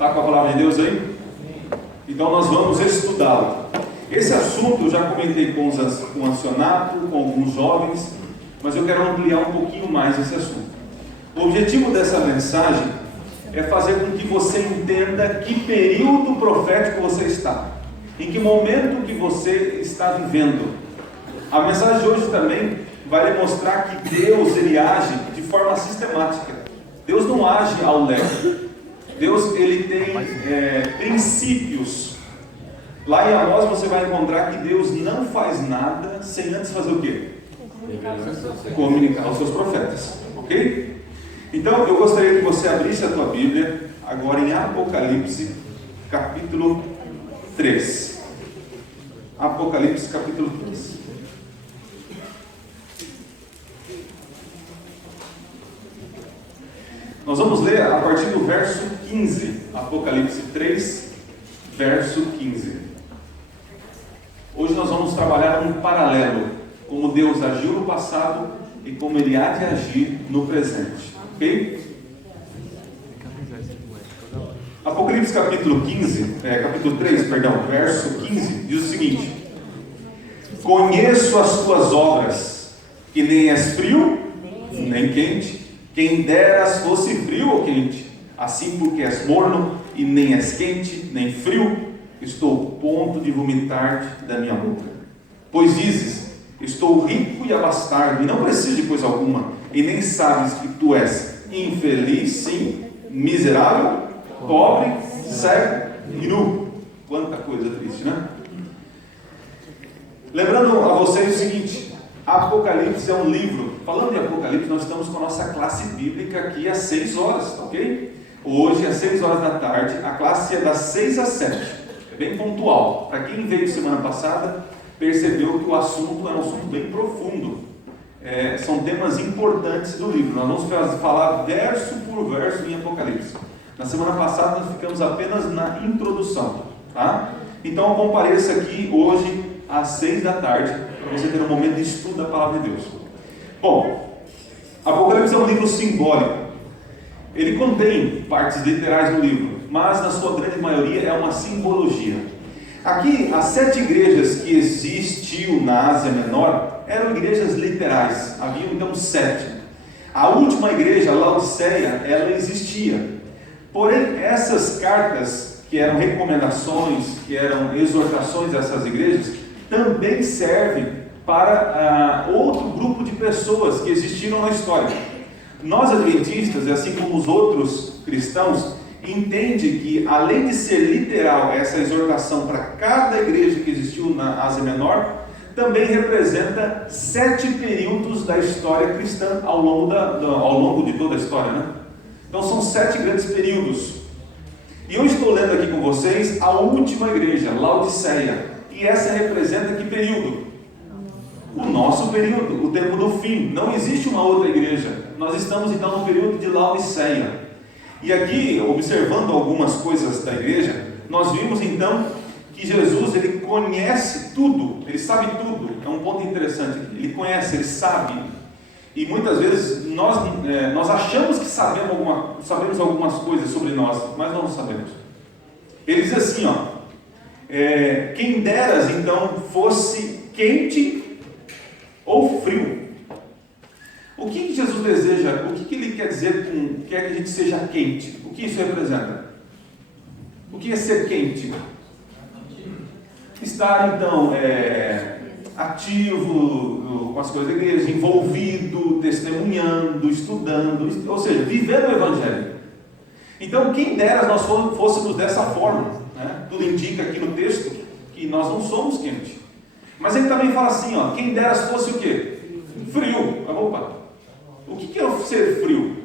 Está com a palavra de Deus aí? Então nós vamos estudá-lo. Esse assunto eu já comentei com o ancianato, com alguns jovens, mas eu quero ampliar um pouquinho mais esse assunto. O objetivo dessa mensagem é fazer com que você entenda que período profético você está, em que momento que você está vivendo. A mensagem de hoje também vai demonstrar que Deus ele age de forma sistemática. Deus não age ao léu. Deus ele tem princípios. Lá em Amós você vai encontrar que Deus não faz nada sem antes fazer o quê? Comunicar aos seus profetas. Ok? Então eu gostaria que você abrisse a tua Bíblia agora em Apocalipse capítulo 3. Apocalipse capítulo 3. Nós vamos ler a partir do verso 15, Apocalipse 3, verso 15. Hoje nós vamos trabalhar um paralelo, como Deus agiu no passado e como Ele há de agir no presente, ok? Apocalipse capítulo 3, verso 15, diz o seguinte: conheço as tuas obras, que nem és frio, nem quente. Quem deras fosse frio ou quente, assim porque és morno e nem és quente, nem frio, estou a ponto de vomitar-te da minha boca. Pois dizes, estou rico e abastado, e não preciso de coisa alguma, e nem sabes que tu és infeliz, sim, miserável, pobre, cego e nu. Quanta coisa triste, né? Lembrando a vocês o seguinte: Apocalipse é um livro. Falando de Apocalipse, nós estamos com a nossa classe bíblica aqui às 6 horas, ok? Hoje, às 6 horas da tarde, a classe é das 6 às 7. É bem pontual. Para quem veio semana passada, percebeu que o assunto é um assunto bem profundo. São temas importantes do livro. Nós vamos falar verso por verso em Apocalipse. Na semana passada, nós ficamos apenas na introdução, tá? Então, compareça aqui hoje às 6 da tarde, para você ter um momento de estudo da palavra de Deus. Bom, Apocalipse é um livro simbólico. Ele contém partes literais do livro, mas na sua grande maioria é uma simbologia. Aqui, as 7 igrejas que existiam na Ásia Menor eram igrejas literais. Havia então 7. A última igreja, Laodiceia, ela existia. Porém, essas cartas, que eram recomendações, que eram exortações dessas igrejas, também servem para outro grupo de pessoas que existiram na história. Nós adventistas, assim como os outros cristãos, entendem que, além de ser literal essa exortação para cada igreja que existiu na Ásia Menor, também representa 7 períodos da história cristã ao longo de toda a história, né? Então são 7 grandes períodos. E eu estou lendo aqui com vocês a última igreja, Laodiceia. E essa representa que período? O nosso período, o tempo do fim. Não existe uma outra igreja. Nós estamos então no período de Laodiceia. E aqui, observando algumas coisas da igreja, nós vimos então que Jesus ele conhece tudo, ele sabe tudo. É um ponto interessante. Ele conhece, ele sabe. E muitas vezes nós achamos que sabemos algumas coisas sobre nós, mas não sabemos. Ele diz assim, quem deras então fosse quente ou frio. O que Jesus deseja? O que ele quer dizer com quer que a gente seja quente? O que isso representa? O que é ser quente? Estar então ativo com as coisas da igreja, envolvido, testemunhando, estudando, ou seja, vivendo o Evangelho. Então, quem dera nós fôssemos dessa forma, né? Tudo indica aqui no texto que nós não somos quentes. Mas ele também fala assim, quem dera fosse o quê? Frio. Opa, o que é ser frio?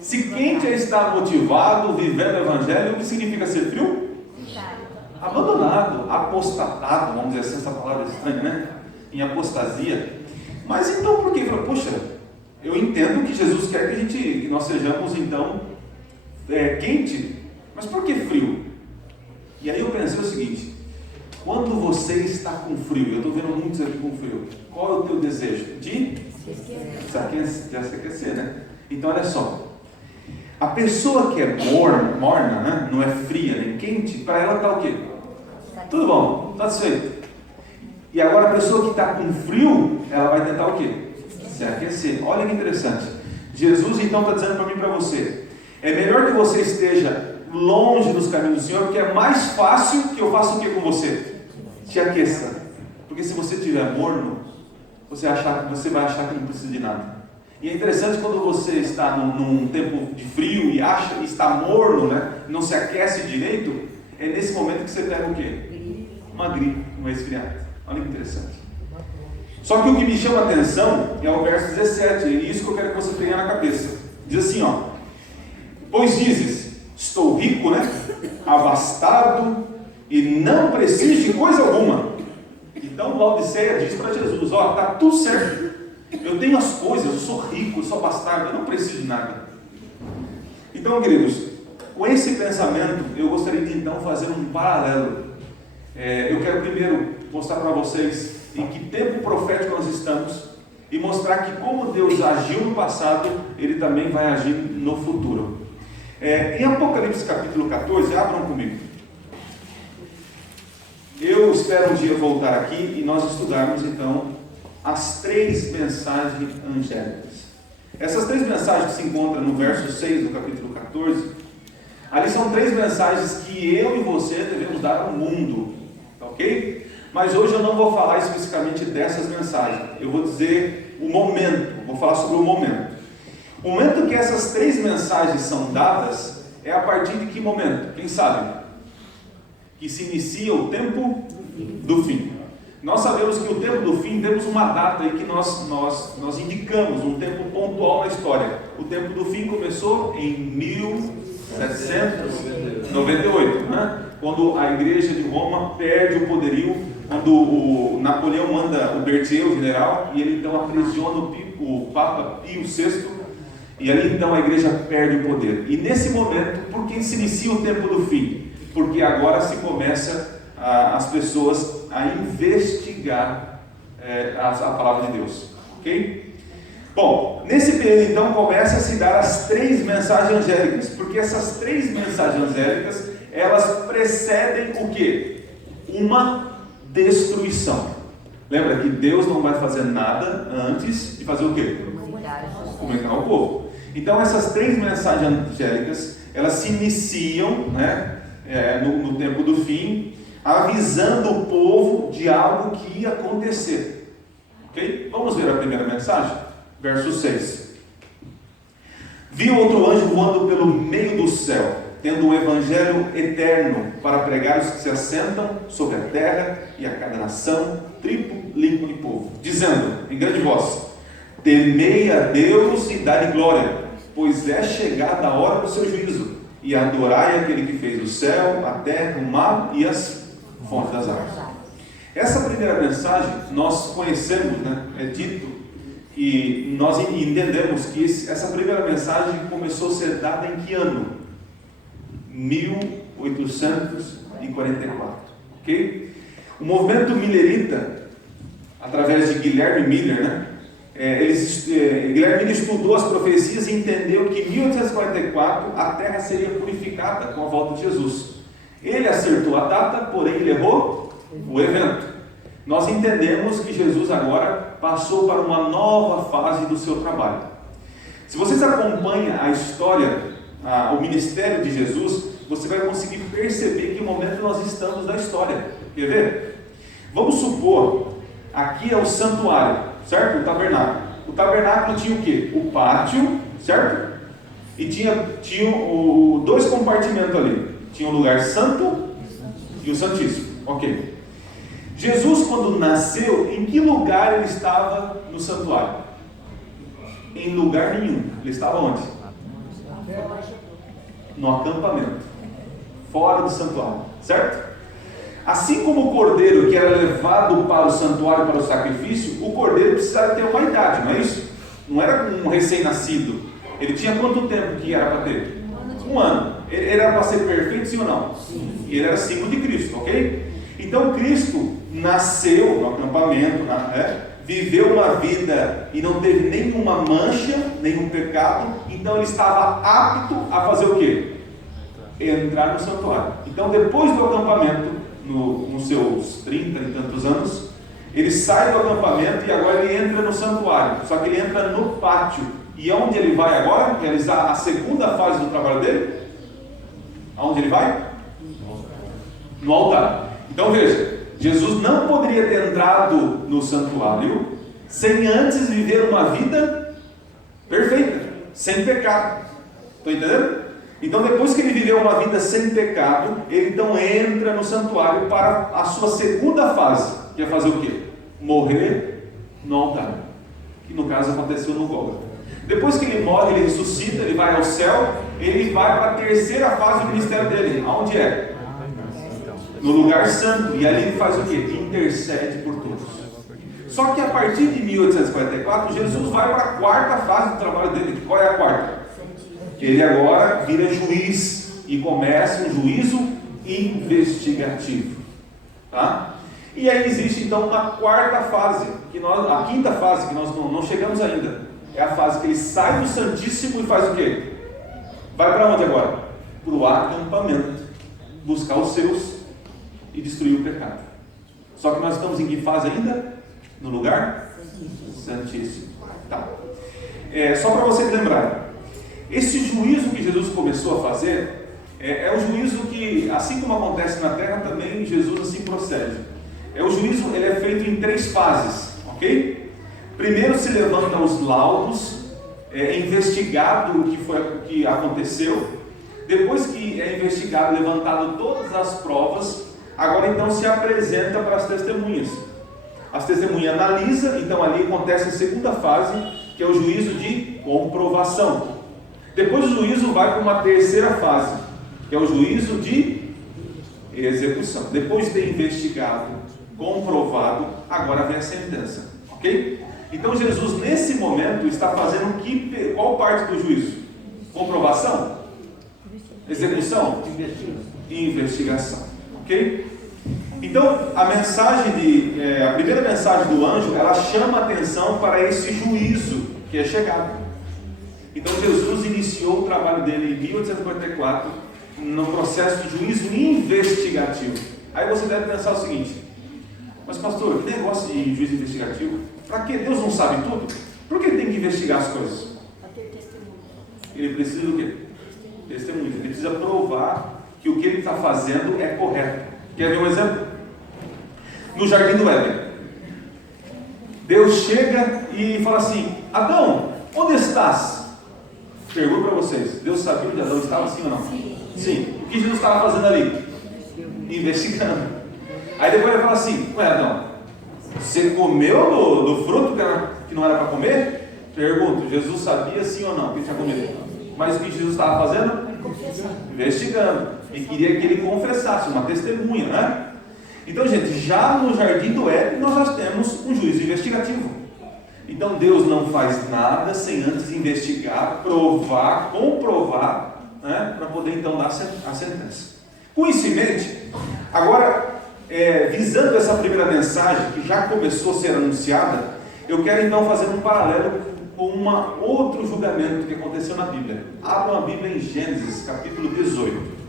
Se quente é estar motivado, vivendo o Evangelho, o que significa ser frio? Abandonado, apostatado, vamos dizer assim, essa palavra é estranha, né? Em apostasia. Mas então por que? Puxa, eu entendo que Jesus quer que nós sejamos então quente, mas por que frio? E aí eu pensei o seguinte: quando você está com frio, eu estou vendo muitos aqui com frio, qual é o teu desejo? De se aquecer, né? Então olha só, A pessoa que é morna, né? Não é fria nem quente, para ela está o quê? Tudo bom, satisfeito. E agora a pessoa que está com frio, ela vai tentar o quê? Se aquecer. Olha que interessante. Jesus então está dizendo para mim e para você: é melhor que você esteja longe dos caminhos do Senhor, porque é mais fácil que eu faça o que com você? Te aqueça. Porque se você estiver morno, você vai achar que não precisa de nada. E é interessante quando você está num tempo de frio e acha que está morno, né? Não se aquece direito, é nesse momento que você pega o quê? Uma gripe, uma resfriada. Olha que interessante. Só que o que me chama a atenção é o verso 17, e isso que eu quero que você tenha na cabeça. Diz assim, ó: pois dizes, estou rico, né? Abastado e não preciso de coisa alguma. Então Laodiceia diz para Jesus: ó, está tudo certo. Eu tenho as coisas, eu sou rico, eu sou bastardo, eu não preciso de nada. Então, queridos, com esse pensamento, eu gostaria de então fazer um paralelo. Eu quero primeiro mostrar para vocês em que tempo profético nós estamos e mostrar que como Deus agiu no passado, Ele também vai agir no futuro. Em Apocalipse capítulo 14, abram comigo. Eu espero um dia voltar aqui e nós estudarmos então as 3 mensagens angélicas. Essas 3 mensagens que se encontram no verso 6 do capítulo 14, ali são 3 mensagens que eu e você devemos dar ao mundo, ok? Mas hoje eu não vou falar especificamente dessas mensagens, eu vou dizer o momento, vou falar sobre o momento. O momento que essas 3 mensagens são dadas é a partir de que momento? Quem sabe? Que se inicia o tempo do fim. Nós sabemos que o tempo do fim, temos uma data aí que nós indicamos, um tempo pontual na história. O tempo do fim começou em 1798, né? Quando a igreja de Roma perde o poderio, quando o Napoleão manda o Berthier, o general, e ele então aprisiona o Papa Pio VI, e ali então a igreja perde o poder. E nesse momento, por que se inicia o tempo do fim? Porque agora se começa as pessoas a investigar a palavra de Deus, ok? Bom, nesse período então começa a se dar as 3 mensagens angélicas, porque essas 3 mensagens angélicas, elas precedem o quê? Uma destruição. Lembra que Deus não vai fazer nada antes de fazer o quê? Comunicar ao povo. Então essas 3 mensagens angélicas, elas se iniciam, né, no tempo do fim, avisando o povo de algo que ia acontecer. Ok? Vamos ver a primeira mensagem? Verso 6. Vi outro anjo voando pelo meio do céu, tendo um evangelho eterno para pregar os que se assentam sobre a terra e a cada nação, tribo, língua e povo, dizendo em grande voz: temei a Deus e dai-lhe glória, pois é chegada a hora do seu juízo, e adorai aquele que fez o céu, a terra, o mar e as fontes das águas. Essa primeira mensagem nós conhecemos, né? É dito, e nós entendemos que essa primeira mensagem começou a ser dada em que ano? 1844, ok? O movimento millerita, através de Guilherme Miller, né? Guilherme Miller estudou as profecias e entendeu que em 1844 a terra seria purificada com a volta de Jesus. Ele acertou a data, porém ele errou o evento. Nós entendemos que Jesus agora passou para uma nova fase do seu trabalho. Se vocês acompanham a história, o ministério de Jesus, você vai conseguir perceber que momento nós estamos na história. Quer ver? Vamos supor, aqui é o santuário, certo? O tabernáculo. O tabernáculo tinha o quê? O pátio, certo? E tinha 2 compartimentos ali. Tinha o lugar santo e o santíssimo. Ok. Jesus, quando nasceu, em que lugar ele estava no santuário? Em lugar nenhum. Ele estava onde? No acampamento. Fora do santuário. Certo? Assim como o cordeiro que era levado para o santuário para o sacrifício, o cordeiro precisava ter uma idade, não é isso? Não era um recém-nascido. Ele tinha quanto tempo que era para ter? 1 ano. Ele era para ser perfeito, sim ou não? Sim. E ele era símbolo de Cristo, ok? Então Cristo nasceu no acampamento, viveu uma vida e não teve nenhuma mancha, nenhum pecado, então ele estava apto a fazer o quê? Entrar no santuário. Então, depois do acampamento, nos seus 30 e tantos anos, ele sai do acampamento e agora ele entra no santuário. Só que ele entra no pátio. E aonde ele vai agora? Realizar a segunda fase do trabalho dele? Aonde ele vai? No altar. Então veja, Jesus não poderia ter entrado no santuário sem antes viver uma vida perfeita, sem pecado. Estão entendendo? Então, depois que ele viveu uma vida sem pecado, ele então entra no santuário para a sua segunda fase, que é fazer o quê? Morrer no altar, que no caso aconteceu no Gólgota. Depois que ele morre, ele ressuscita, ele vai ao céu, ele vai para a terceira fase do ministério dele. Aonde é? No lugar santo. E ali ele faz o quê? Intercede por todos. Só que a partir de 1844, Jesus vai para a quarta fase do trabalho dele. Qual é a quarta? Ele agora vira juiz e começa um juízo investigativo. Tá? E aí existe então uma quarta fase, a quinta fase, que nós não chegamos ainda. É a fase que ele sai do Santíssimo e faz o quê? Vai para onde agora? Para o acampamento, buscar os seus e destruir o pecado. Só que nós estamos em que fase ainda? No lugar Santíssimo. Tá. Só para vocês lembrarem, esse juízo que Jesus começou a fazer é o juízo que, assim como acontece na terra, também Jesus assim procede. O juízo ele é feito em 3 fases, ok? Primeiro se levantam os laudos, é investigado o que aconteceu. Depois que é investigado, levantado todas as provas, agora então se apresenta para as testemunhas. As testemunhas analisam, então ali acontece a segunda fase, que é o juízo de comprovação. Depois o juízo vai para uma terceira fase, que é o juízo de execução. Depois de ter investigado, comprovado, agora vem a sentença, ok? Então Jesus nesse momento está fazendo qual parte do juízo? Comprovação? Execução? Investigação, ok? Então a primeira mensagem do anjo, ela chama a atenção para esse juízo que é chegado. Então Jesus iniciou o trabalho dele em 1844 no processo de juízo investigativo. Aí você deve pensar o seguinte: mas pastor, que negócio de juízo investigativo? Para que Deus não sabe tudo? Por que ele tem que investigar as coisas? Ele precisa do quê? Testemunho. Ele precisa provar que o que ele está fazendo é correto. Quer ver um exemplo? No jardim do Éden, Deus chega e fala assim: Adão, onde estás? Pergunto para vocês, Deus sabia onde Adão estava, sim ou não? Sim. O que Jesus estava fazendo ali? Investigando. Aí depois ele fala assim: ué, Adão, você comeu do fruto que não era para comer? Pergunto, Jesus sabia sim ou não que ele tinha comido? Mas o que Jesus estava fazendo? Investigando. E queria que ele confessasse, uma testemunha, né? Então, gente, já no jardim do Éden nós já temos um juízo investigativo. Então Deus não faz nada sem antes investigar, provar, comprovar, né, para poder então dar a sentença. Com isso em mente, agora, visando essa primeira mensagem que já começou a ser anunciada, eu quero então fazer um paralelo com outro julgamento que aconteceu na Bíblia. Abram a Bíblia em Gênesis, capítulo 18.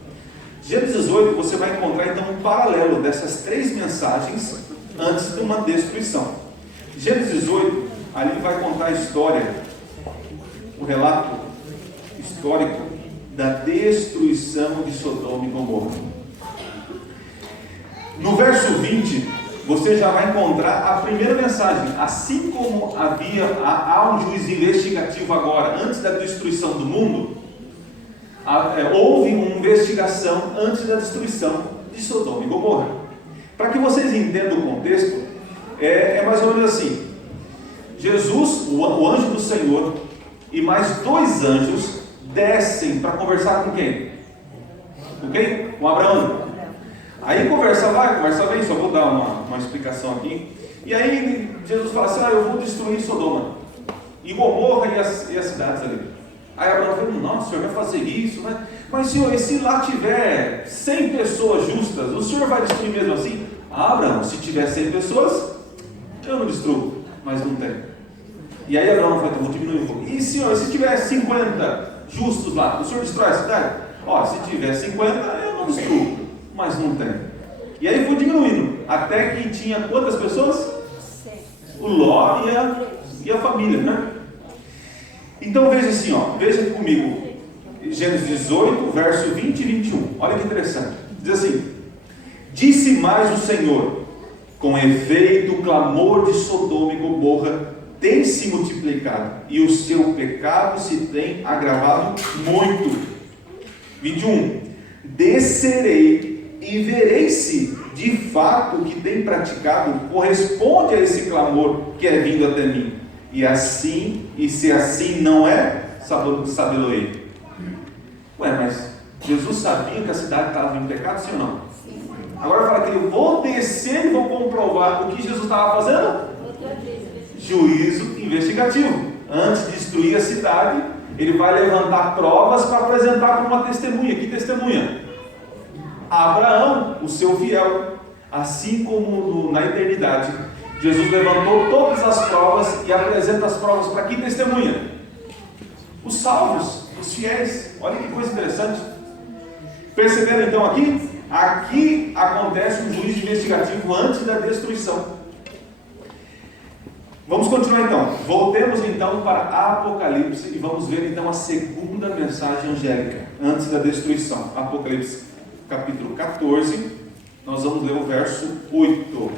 Gênesis 18, você vai encontrar então um paralelo dessas 3 mensagens antes de uma destruição. Gênesis 18, ali vai contar a história, o relato histórico da destruição de Sodoma e Gomorra. No verso 20, você já vai encontrar a primeira mensagem. Assim como há um juízo investigativo agora, antes da destruição do mundo, houve uma investigação antes da destruição de Sodoma e Gomorra. Para que vocês entendam o contexto, é mais ou menos assim: Jesus, o anjo do Senhor, e mais 2 anjos descem para conversar com quem? Com quem? Com Abraão. Aí conversa vai, conversa vem, só vou dar uma explicação aqui. E aí Jesus fala assim: eu vou destruir Sodoma e Gomorra e as cidades ali. Aí Abraão falou: não, o senhor vai fazer isso, né? Mas senhor, e se lá tiver 100 pessoas justas, o senhor vai destruir mesmo assim? Abraão, se tiver 100 pessoas, eu não destruo. mas não tem. E aí Abraão falou, vou diminuir um pouco. E senhor, se tiver 50 justos lá, o senhor destrói a cidade? Ó, se tiver 50, eu não destruo, mas não tem. E aí foi diminuindo, até que tinha quantas pessoas? O Ló e a família, né? Então veja assim, ó, veja aqui comigo, Gênesis 18, verso 20 e 21. Olha que interessante. Diz assim: disse mais o Senhor, com efeito o clamor de Sodoma e Gomorra tem se multiplicado, e o seu pecado se tem agravado muito. 21. Descerei e verei se de fato o que tem praticado corresponde a esse clamor que é vindo até mim. E assim, e se assim não é, sabê-lo-ei. Ué, mas Jesus sabia que a cidade estava em pecado, sim ou não? Sim. Agora fala que eu vou descer e vou comprovar o que Jesus estava fazendo? Juízo investigativo. Antes de destruir a cidade, ele vai levantar provas para apresentar para uma testemunha. Que testemunha? Abraão, o seu fiel. Assim como na eternidade, Jesus levantou todas as provas e apresenta as provas para que testemunha? Os salvos, os fiéis. Olha que coisa interessante. Perceberam então aqui? Aqui acontece um juízo investigativo antes da destruição. Vamos continuar então. Voltemos então para Apocalipse e vamos ver então a segunda mensagem angélica antes da destruição. Apocalipse capítulo 14, nós vamos ler o verso 8.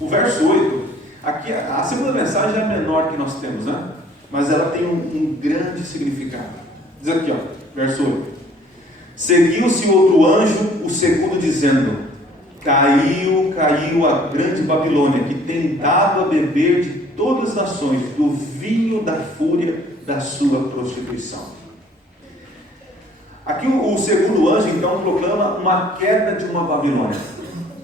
O verso 8, aqui a segunda mensagem é a menor que nós temos, né? Mas ela tem um grande significado. Diz aqui, ó, verso 8. Seguiu-se outro anjo, o segundo, dizendo: caiu a grande Babilônia, que tem dado a beber de todas as nações do vinho da fúria da sua prostituição. Aqui o segundo anjo então proclama uma queda de uma Babilônia.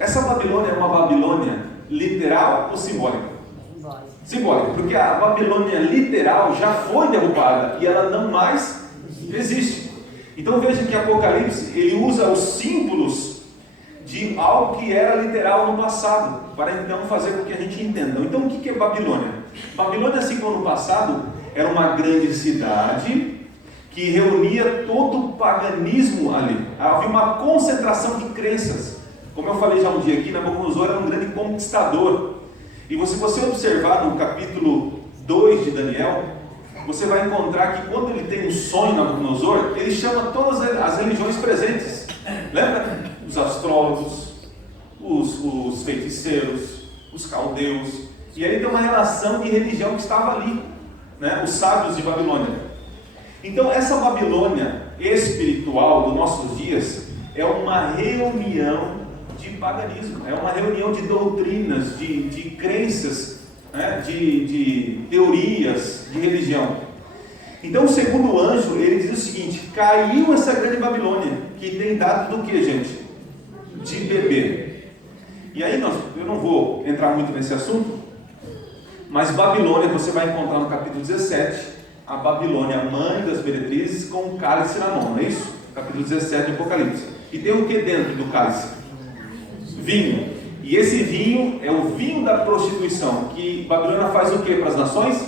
Essa Babilônia é uma Babilônia literal ou simbólica? Simbólica, porque a Babilônia literal já foi derrubada e ela não mais existe. Então veja que Apocalipse ele usa os símbolos de algo que era literal no passado, para então fazer com que a gente entenda. Então o que é Babilônia? Babilônia, assim como no passado, era uma grande cidade que reunia todo o paganismo ali. Havia uma concentração de crenças. Como eu falei já um dia aqui, Nabucodonosor era um grande conquistador. E se você observar no capítulo 2 de Daniel, você vai encontrar que quando ele tem um sonho, Nabucodonosor, ele chama todas as religiões presentes. Lembra? Os astrólogos, os feiticeiros, os caldeus. E aí tem uma relação de religião que estava ali, né? Os sábios de Babilônia. Então essa Babilônia espiritual dos nossos dias é uma reunião de paganismo, é uma reunião de doutrinas, de crenças, né? de teorias de religião. Então o segundo anjo, ele diz o seguinte: caiu essa grande Babilônia, que tem dado do que, gente? De beber. E aí eu não vou entrar muito nesse assunto, mas Babilônia você vai encontrar no capítulo 17, a Babilônia, mãe das meretrizes, com o cálice na mão, não é isso? Capítulo 17 de Apocalipse. E tem o que dentro do cálice? Vinho. E esse vinho é o vinho da prostituição, que Babilônia faz o que para as nações?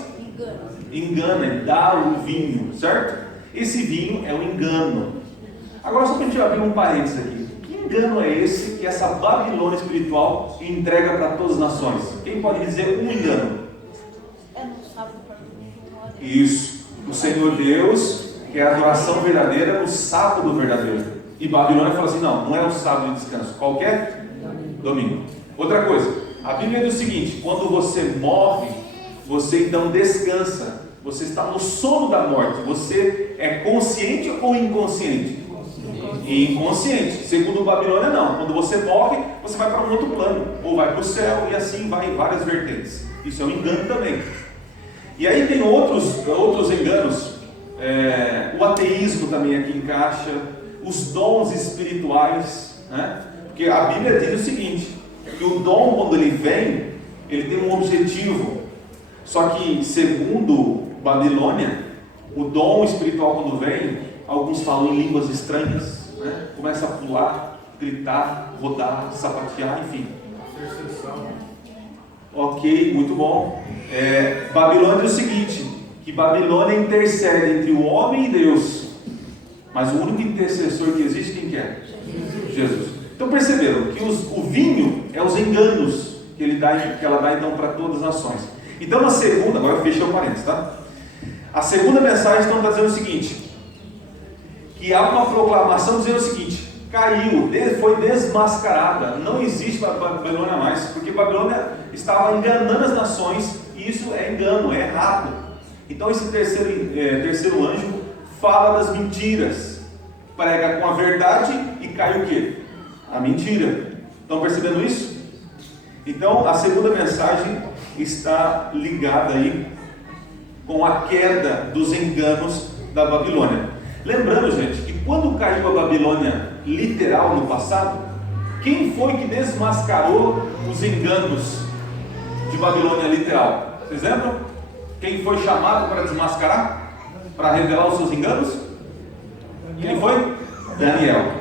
Engana, dá o vinho, certo? Esse vinho é o engano. Agora só para a gente abrir um parênteses aqui. Que engano é esse que essa Babilônia espiritual entrega para todas as nações? Quem pode dizer um engano? Isso. O Senhor Deus, que é a adoração verdadeira, o sábado verdadeiro. E Babilônia fala assim: não é o sábado de descanso, qualquer domingo. Outra coisa, a Bíblia diz o seguinte: quando você morre, você então descansa, você está no sono da morte. Você é consciente ou inconsciente? Inconsciente. Segundo Babilônia, não. Quando você morre, você vai para um outro plano, ou vai para o céu, e assim vai em várias vertentes. Isso é um engano também. E aí tem outros enganos. O ateísmo também aqui encaixa, os dons espirituais, né? Porque a Bíblia diz o seguinte: que o dom, quando ele vem, ele tem um objetivo. Só que, segundo Babilônia, o dom espiritual, quando vem, alguns falam em línguas estranhas, né? Começa a pular, gritar, rodar, sapatear, enfim. Ok, muito bom. Babilônia é o seguinte, que Babilônia intercede entre o homem e Deus, mas o único intercessor que existe, quem que é? Jesus. Então perceberam que o vinho é os enganos que ela dá então para todas as nações. Então a segunda, agora eu fechei o parênteses, tá? A segunda mensagem então está dizendo o seguinte, que há uma proclamação dizendo o seguinte: caiu, foi desmascarada, não existe Babilônia mais, porque Babilônia estava enganando as nações, e isso é engano, é errado. Então esse terceiro anjo fala das mentiras, prega com a verdade e cai o quê? A mentira. Estão percebendo isso? Então a segunda mensagem está ligada aí com a queda dos enganos da Babilônia. Lembrando, gente, que quando caiu a Babilônia literal no passado, quem foi que desmascarou os enganos de Babilônia literal? Vocês lembram? Quem foi chamado para desmascarar? Para revelar os seus enganos? Quem foi? Daniel.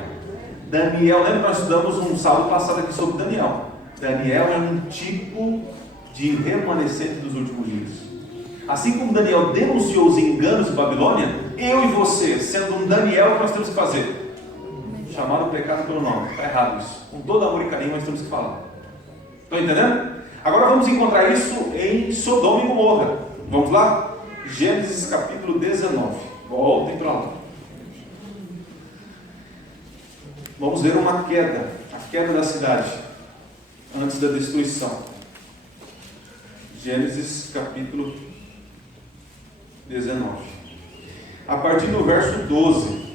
Daniel, lembra que nós estudamos um sábado passado aqui sobre Daniel. Daniel é um tipo de remanescente dos últimos dias. Assim como Daniel denunciou os enganos de Babilônia, eu e você, sendo um Daniel, o que nós temos que fazer? Chamar o pecado pelo nome. Está errado isso. Com todo amor e carinho nós temos que falar. Estão entendendo? Agora vamos encontrar isso em Sodoma e Gomorra. Vamos lá? Gênesis capítulo 19. Voltem para lá. Vamos ver uma queda. A queda da cidade antes da destruição. Gênesis capítulo 19. A partir do verso 12.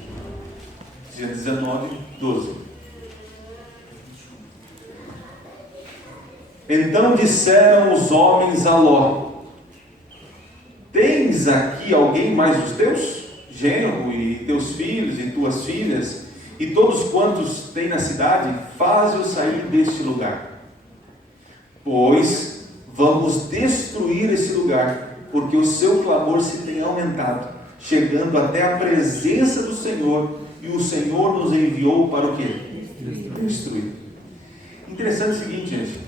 Gênesis 19, 12. Então disseram os homens a Ló: tens aqui alguém mais dos teus? Genro, e teus filhos, e tuas filhas, e todos quantos tem na cidade, faze-os sair deste lugar. Pois vamos destruir esse lugar, porque o seu clamor se tem aumentado, chegando até a presença do Senhor, e o Senhor nos enviou para o quê? Destruir. Interessante o seguinte, gente.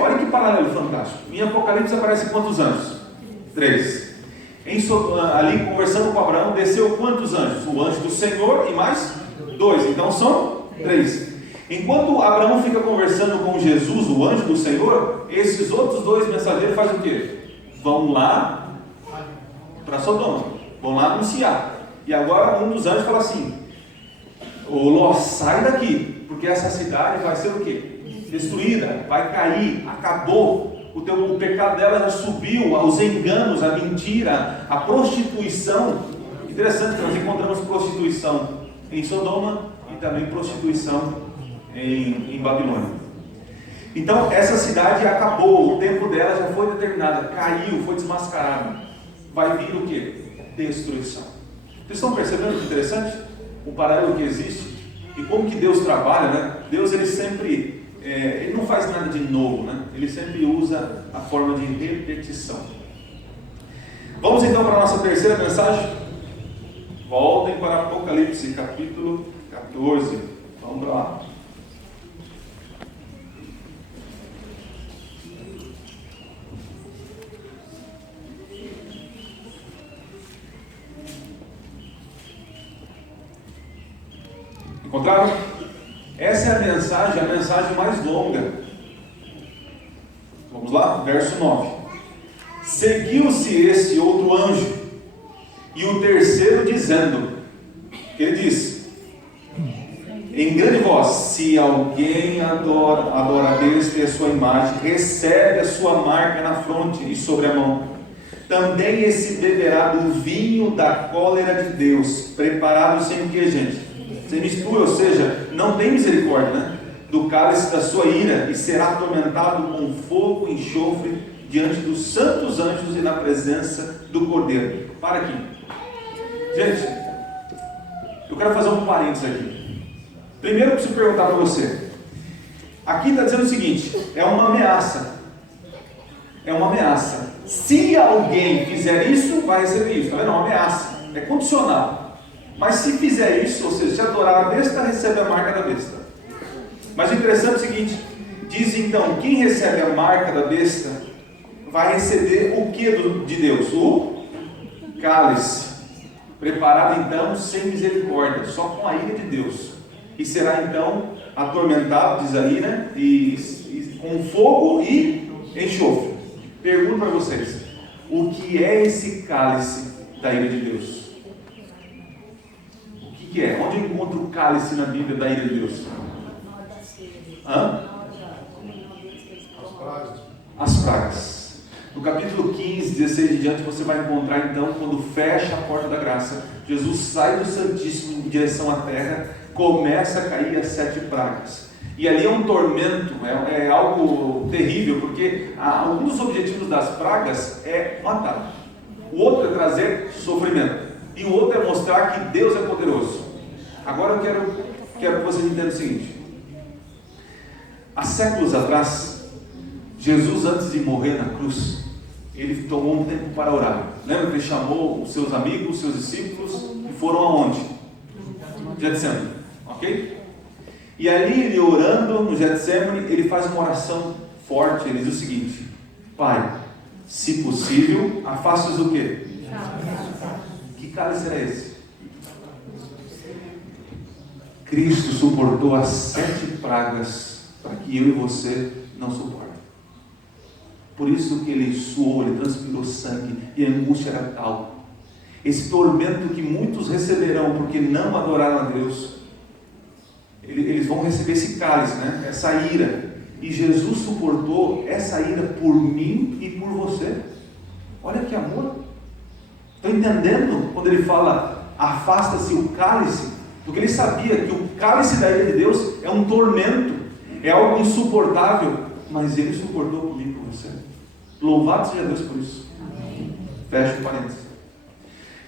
Olha que paralelo fantástico. Em Apocalipse aparecem quantos anjos? 3. Ali conversando com Abraão, desceu quantos anjos? O anjo do Senhor e mais 2. Então são 3. Enquanto Abraão fica conversando com Jesus, o anjo do Senhor, esses outros 2 mensageiros fazem o quê? Vão lá para Sodoma, vão lá anunciar. E agora um dos anjos fala assim: ô Ló, sai daqui, porque essa cidade vai ser o quê? Destruída, vai cair, acabou. O pecado dela já subiu, os enganos, a mentira, a prostituição. Interessante que nós encontramos prostituição em Sodoma e também prostituição em Babilônia. Então essa cidade acabou, o tempo dela já foi determinado, caiu, foi desmascarado. Vai vir o que? Destruição. Vocês estão percebendo que interessante? O paralelo que existe e como que Deus trabalha, né? Deus ele sempre, ele não faz nada de novo, né? Ele sempre usa a forma de repetição. Vamos então para a nossa terceira mensagem. Voltem para Apocalipse capítulo 14. Vamos para lá. Encontraram? Essa é a mensagem mais longa. Vamos lá? Verso 9. Seguiu-se esse outro anjo, e o terceiro dizendo, ele diz, em grande voz: se alguém adora a besta e a sua imagem, recebe a sua marca na fronte e sobre a mão. Também esse beberá do vinho da cólera de Deus, preparado sem o que, gente? Sem mistura, ou seja, não tem misericórdia, né? Do cálice da sua ira, e será atormentado com fogo e enxofre diante dos santos anjos e na presença do Cordeiro. Para aqui. Gente, eu quero fazer um parênteses aqui. Primeiro eu preciso perguntar para você. Aqui está dizendo o seguinte: é uma ameaça. É uma ameaça. Se alguém fizer isso, vai receber isso. Está vendo? É uma ameaça. É condicional. Mas se fizer isso, ou seja, se adorar a besta, recebe a marca da besta. Mas o interessante é o seguinte, diz então, quem recebe a marca da besta, vai receber o que de Deus? O cálice, preparado então sem misericórdia, só com a ira de Deus. E será então atormentado, diz aí, né? E com fogo e enxofre. Pergunto para vocês, o que é esse cálice da ira de Deus? O que é? Onde eu encontro o cálice na Bíblia da ira de Deus? As pragas. No capítulo 15, 16 e diante, você vai encontrar então, quando fecha a porta da graça, Jesus sai do Santíssimo em direção à terra, começa a cair as 7 pragas. E ali é um tormento, é algo terrível, porque um dos objetivos das pragas é matar. O outro é trazer sofrimento. E o outro é mostrar que Deus é poderoso. Agora eu quero que vocês entendam o seguinte. Há séculos atrás, Jesus, antes de morrer na cruz, ele tomou um tempo para orar. Lembra que ele chamou os seus amigos, os seus discípulos, e foram aonde? Getsemane, ok? E ali, ele orando no Getsemane, ele faz uma oração forte. Ele diz o seguinte: Pai, se possível, afasta-os do quê? Que cálice era esse? Cristo suportou as 7 pragas para que eu e você não suportem. Por isso que ele suou, ele transpirou sangue, e a angústia era tal. Esse tormento que muitos receberão porque não adoraram a Deus, eles vão receber esse cálice, né? Essa ira. E Jesus suportou essa ira por mim e por você. Olha que amor. Estão entendendo quando ele fala afasta-se o cálice? Porque ele sabia que o cálice da ira de Deus é um tormento, é algo insuportável, mas ele suportou por mim e por você. Louvado seja Deus por isso. Amém. Fecha o parênteses.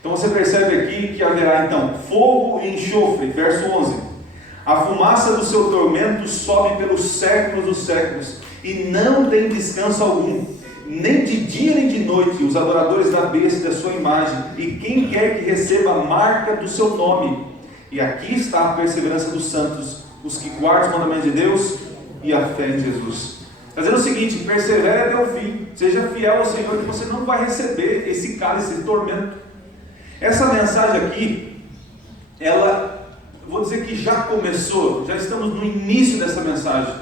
Então você percebe aqui que haverá então fogo e enxofre, verso 11. A fumaça do seu tormento sobe pelos séculos dos séculos, e não tem descanso algum, nem de dia nem de noite, os adoradores da besta e da sua imagem, e quem quer que receba a marca do seu nome. E aqui está a perseverança dos santos, os que guardam os mandamentos de Deus e a fé em Jesus. Está dizendo o seguinte: persevere até o fim, seja fiel ao Senhor, que você não vai receber esse cálice, esse tormento. Essa mensagem aqui, vou dizer que já começou, já estamos no início dessa mensagem.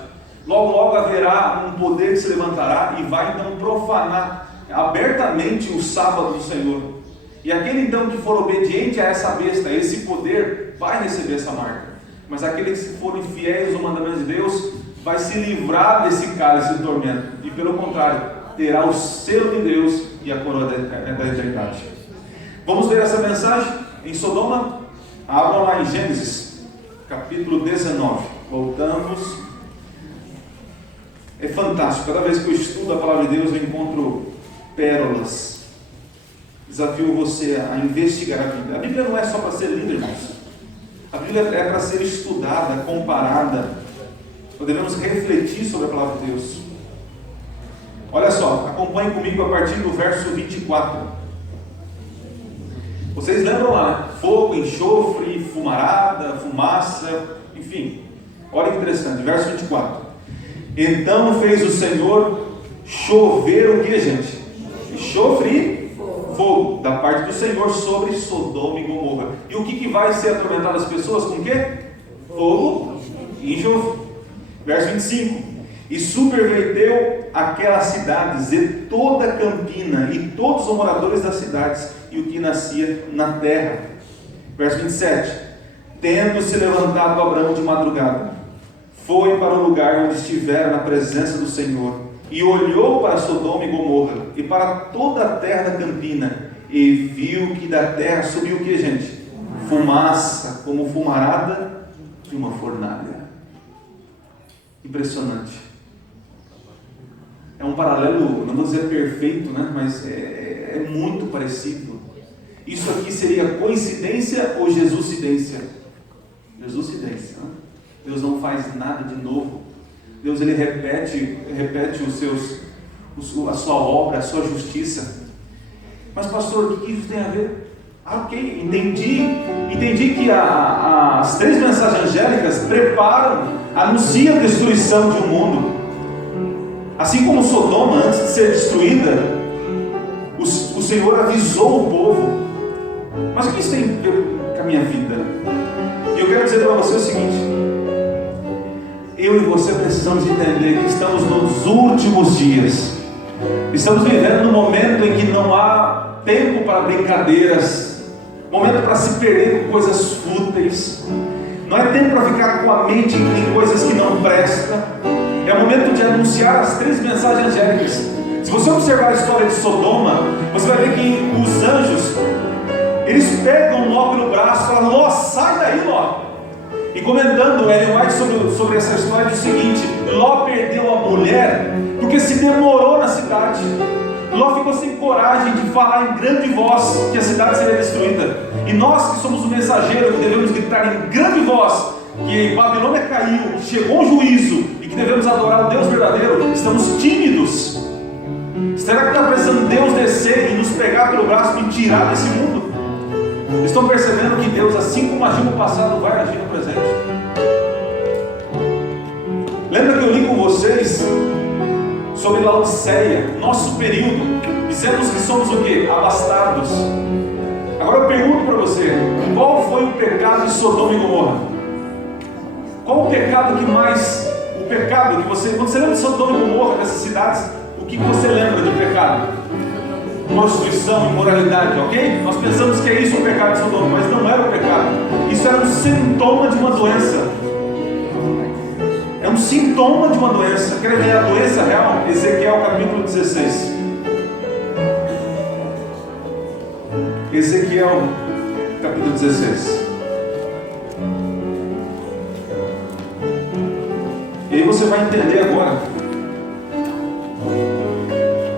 Logo, logo haverá um poder que se levantará e vai então profanar abertamente o sábado do Senhor. E aquele então que for obediente a essa besta, a esse poder, vai receber essa marca. Mas aquele que forem fiéis aos mandamentos de Deus, vai se livrar desse cálice de tormento. E pelo contrário, terá o selo de Deus e a coroa da eternidade. Vamos ver essa mensagem em Sodoma? Abram lá em Gênesis, capítulo 19. Voltamos. É fantástico. Cada vez que eu estudo a palavra de Deus, eu encontro pérolas. Desafio você a investigar a Bíblia. A Bíblia não é só para ser lida, irmãos. A Bíblia é para ser estudada, comparada. Nós devemos refletir sobre a palavra de Deus. Olha só, acompanhe comigo a partir do verso 24. Vocês lembram lá, né? Fogo, enxofre, fumarada, fumaça, enfim. Olha que interessante, verso 24. Então fez o Senhor chover o que, gente? Enxofre e fogo, da parte do Senhor sobre Sodoma e Gomorra. E o que vai ser atormentado as pessoas? Com o quê? Fogo e enxofre. Verso 25. E superverteu aquelas cidades e toda a campina e todos os moradores das cidades e o que nascia na terra. Verso 27. Tendo se levantado Abraão de madrugada, foi para o lugar onde estivera na presença do Senhor, e olhou para Sodoma e Gomorra, e para toda a terra da campina, e viu que da terra subiu o que, gente? Fumaça, como fumarada de uma fornalha. Impressionante. É um paralelo, não vou dizer perfeito, né? Mas é muito parecido. Isso aqui seria coincidência ou Jesuscidência? Jesuscidência, né? Deus não faz nada de novo. Deus ele repete a sua obra, a sua justiça. Mas pastor, o que isso tem a ver? Ah, ok, entendi que as 3 mensagens angélicas preparam, anunciam a destruição de um mundo. Assim como Sodoma, antes de ser destruída, o Senhor avisou o povo. Mas o que isso tem a ver com a minha vida? E eu quero dizer para você o seguinte: eu e você precisamos entender que estamos nos últimos dias. Estamos vivendo num momento em que não há tempo para brincadeiras, momento para se perder com coisas fúteis, não é tempo para ficar com a mente em coisas que não prestam. É o momento de anunciar as 3 mensagens angélicas. Se você observar a história de Sodoma, você vai ver que os anjos, eles pegam Ló pelo braço e falam: Ló, sai daí, Ló. E comentando Ellen White sobre essa história, diz o seguinte: Ló perdeu a mulher porque se demorou na cidade. Ló ficou sem coragem de falar em grande voz que a cidade seria destruída. E nós que somos o mensageiro, que devemos gritar em grande voz que Babilônia caiu, que chegou o juízo e que devemos adorar o Deus verdadeiro, estamos tímidos. Será que está precisando Deus descer e nos pegar pelo braço e me tirar desse mundo? Estão percebendo que Deus, assim como agiu no passado, vai agir no presente? Lembra que eu li com vocês sobre Laodiceia, nosso período? Dizemos que somos o quê? Abastados. Agora eu pergunto para você: qual foi o pecado de Sodoma e Gomorra? Qual o pecado que mais... O pecado que você... Quando você lembra de Sodoma e Gomorra, dessas cidades, o que você lembra de pecado? Prostituição, imoralidade, ok? Nós pensamos que é isso o pecado de Sodoma, mas não era o pecado. Isso era um sintoma de uma doença. É um sintoma de uma doença. Quer ver a doença real? Ezequiel capítulo 16. Ezequiel capítulo 16. E aí você vai entender agora.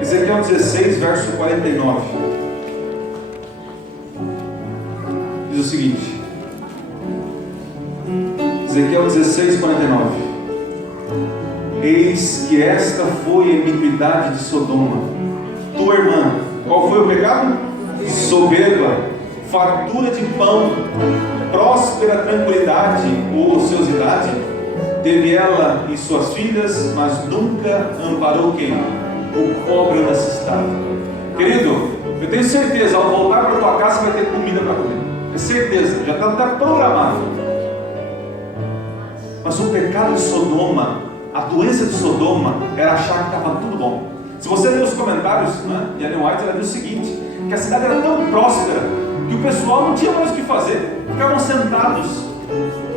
Ezequiel 16, verso 49. Diz o seguinte: Ezequiel 16, 49. Eis que esta foi a iniquidade de Sodoma, tua irmã. Qual foi o pecado? Soberba, fartura de pão, próspera tranquilidade ou ociosidade. Teve ela e suas filhas, mas nunca amparou quem? O pobre ou necessitado. Querido, eu tenho certeza, ao voltar para a tua casa vai ter comida para comer. É certeza, já está programado. Mas o pecado de Sodoma, a doença de Sodoma, era achar que estava tudo bom. Se você ler os comentários, de Ellen White, ela diz o seguinte: que a cidade era tão próspera que o pessoal não tinha mais o que fazer, ficavam sentados.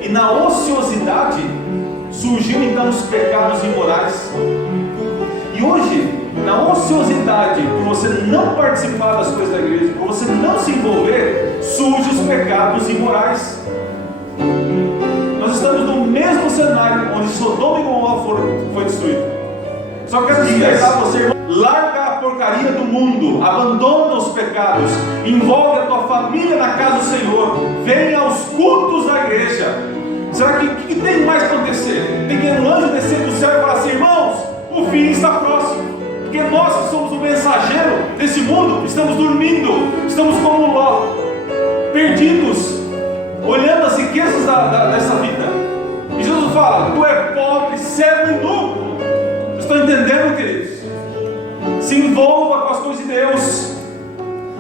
E na ociosidade surgiram então os pecados imorais. E hoje, na ociosidade, por você não participar das coisas da igreja, por você não se envolver, surgem os pecados imorais. Nós estamos no mesmo cenário onde Sodoma e Gomorra foi destruído. Só quero despertar você, irmão. Larga a porcaria do mundo, abandona os pecados, envolve a tua família na casa do Senhor, venha aos cultos da igreja. Será que o que tem mais para acontecer? Tem que um anjo descer do céu e falar assim: irmãos, o fim está próximo. Porque nós que somos o mensageiro desse mundo, estamos dormindo, estamos como Ló, perdidos, olhando as riquezas dessa vida. E Jesus fala: tu é pobre, cego e nu. Vocês estão entendendo, queridos? Se envolva com as coisas de Deus.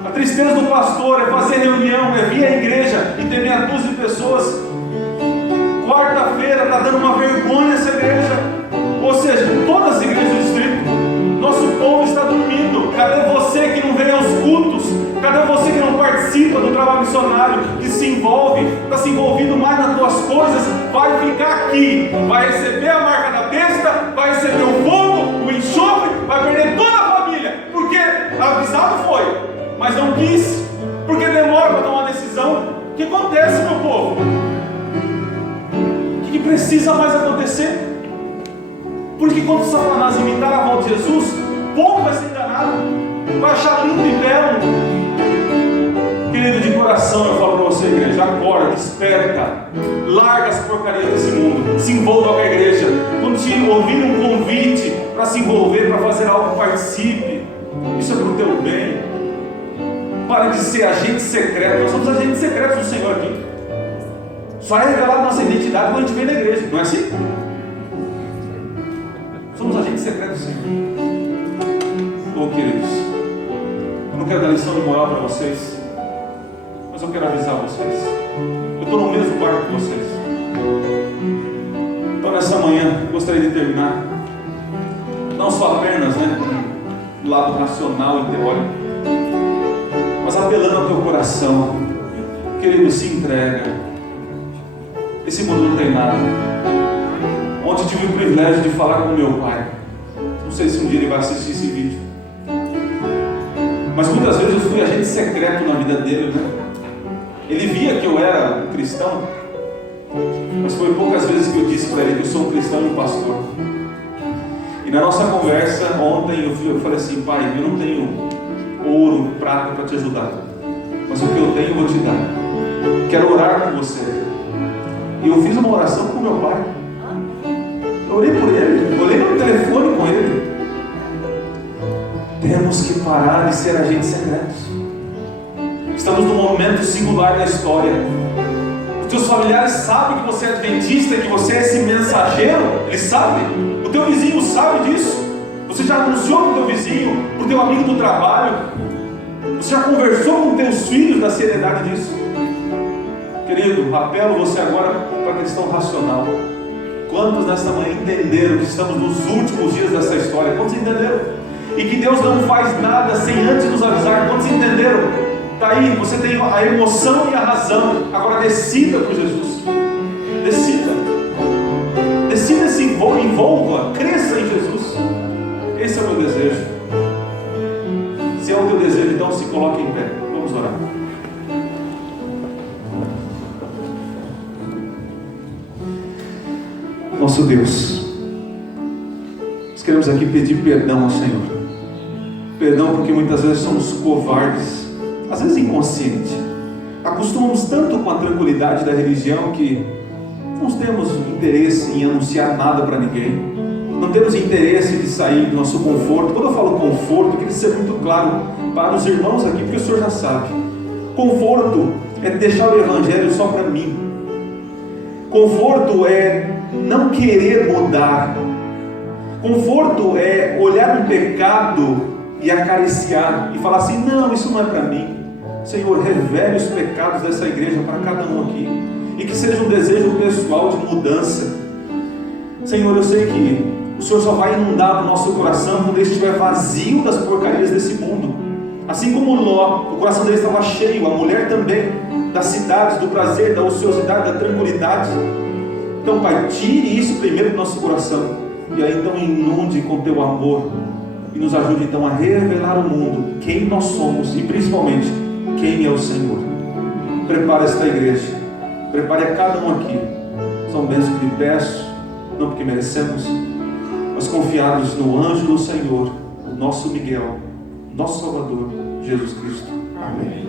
A tristeza do pastor é fazer reunião, é vir à igreja e ter meia dúzia de pessoas. Quarta-feira está dando uma vergonha essa igreja. Ou seja, todas as igrejas do distrito, nosso povo está dormindo. Cadê você que não vem aos cultos? Cadê você que não participa do trabalho missionário, que se envolve, está se envolvendo mais nas tuas coisas? Vai ficar aqui, vai receber a marca da besta, vai receber o fogo, o enxofre, vai perder toda a família, porque avisado foi, mas não quis, porque demora para tomar uma decisão. O que acontece, meu povo? O que precisa mais acontecer? Porque quando Satanás imitar a volta de Jesus, o povo vai ser enganado, vai achar lindo e belo. Querido, de coração eu falo para você, igreja: acorda, desperta, larga as porcarias desse mundo, se envolva com a igreja. Quando te ouvir um convite para se envolver, para fazer algo, participe. Isso é para o teu bem. Pare de ser agente secreto. Nós somos agentes secretos do Senhor aqui. Só é revelada nossa identidade quando a gente vem na igreja, não é assim? Somos agentes secretos do Senhor. Oh, queridos, eu não quero dar lição de moral para vocês, mas eu quero avisar vocês. Eu estou no mesmo barco que vocês. Então, nessa manhã, eu gostaria de terminar, não só apenas, do lado racional e teórico, mas apelando ao teu coração. Querido, se entrega. Esse mundo não tem nada. Ontem tive o privilégio de falar com meu pai. Não sei se um dia ele vai assistir esse vídeo, mas muitas vezes eu fui agente secreto na vida dele, Ele via que eu era um cristão, mas foi poucas vezes que eu disse para ele que eu sou um cristão e um pastor. E na nossa conversa ontem eu falei assim: pai, eu não tenho ouro, prata para te ajudar, mas o que eu tenho eu vou te dar. Quero orar com você. E eu fiz uma oração com meu pai. Eu orei por ele, eu orei no telefone com ele. Temos que parar de ser agentes secretos. Estamos num momento singular da história. Os teus familiares sabem que você é adventista, que você é esse mensageiro. Eles sabem. O teu vizinho sabe disso. Você já anunciou para o teu vizinho, para o teu amigo do trabalho. Você já conversou com teus filhos da seriedade disso. Querido, apelo você agora para a questão racional. Quantos nesta manhã entenderam que estamos nos últimos dias dessa história? Quantos entenderam? E que Deus não faz nada sem antes nos avisar. Quantos entenderam? Está aí, você tem a emoção e a razão. Agora decida por Jesus. Decida. Decida, se envolva, cresça em Jesus. Esse é o meu desejo. Se é o teu desejo, então se coloque em pé. Vamos orar. Nosso Deus, nós queremos aqui pedir perdão ao Senhor. Perdão porque muitas vezes somos covardes, às vezes inconscientes. Acostumamos tanto com a tranquilidade da religião que não temos interesse em anunciar nada para ninguém. Não temos interesse de sair do nosso conforto. Quando eu falo conforto, eu queria ser muito claro para os irmãos aqui, porque o Senhor já sabe. Conforto é deixar o Evangelho só para mim. Conforto é não querer mudar. Conforto é olhar um pecado e acariciar e falar assim: não, isso não é para mim. Senhor, revele os pecados dessa igreja para cada um aqui, e que seja um desejo pessoal de mudança. Senhor, eu sei que o Senhor só vai inundar o nosso coração quando ele estiver vazio das porcarias desse mundo. Assim como Ló, o coração dele estava cheio, a mulher também, das cidades, do prazer, da ociosidade, da tranquilidade. Então, Pai, tire isso primeiro do nosso coração, e aí então inunde com teu amor, e nos ajude então a revelar ao mundo quem nós somos, e principalmente quem é o Senhor. Prepare esta igreja, prepare a cada um aqui. São bênçãos que lhe peço, não porque merecemos, mas confiados no anjo do Senhor, o nosso Miguel, nosso Salvador, Jesus Cristo. Amém.